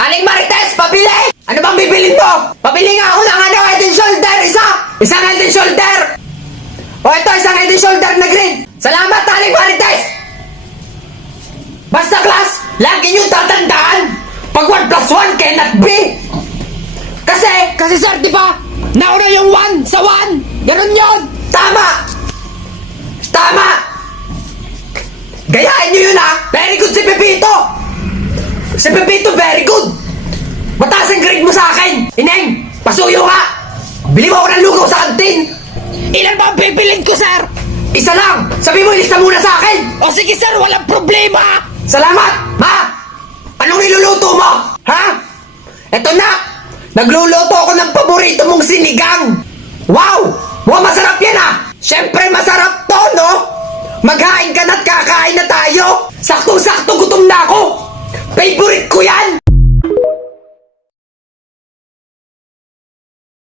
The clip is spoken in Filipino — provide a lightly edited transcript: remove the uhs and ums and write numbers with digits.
Aling Marites, pabili! Ano bang bibilin mo? Pabili nga ako ng head and shoulder, isa! Isang head and shoulder! O ito, isang head and shoulder na green! Salamat, Aling Marites! Basta class, lagi niyong tatandaan! Pag 1 plus 1 cannot be! Kasi sir, di ba? Nauna yung 1 sa 1! Ganun yun! Tama! Tama! Gayahin niyo yun ha! Very good si Pepito! Si Pepito, very good! Mataas ang grade mo sa akin! Ineng, pasuyo ka! Bili mo ako ng lugaw sa kantin! Ilan ba ang pipilin ko, sir? Isa lang! Sabi mo, ilista muna sa akin! O sige, sir, walang problema! Salamat! Ma! Anong niluluto mo? Ha? Eto na! Nagluluto ako ng paborito mong sinigang! Wow! Mukhang masarap yan ha! Siyempre masarap to, no? Maghain ka na't kakain na tayo! Saktong-sakto gutom na ako! Favorite ko yan!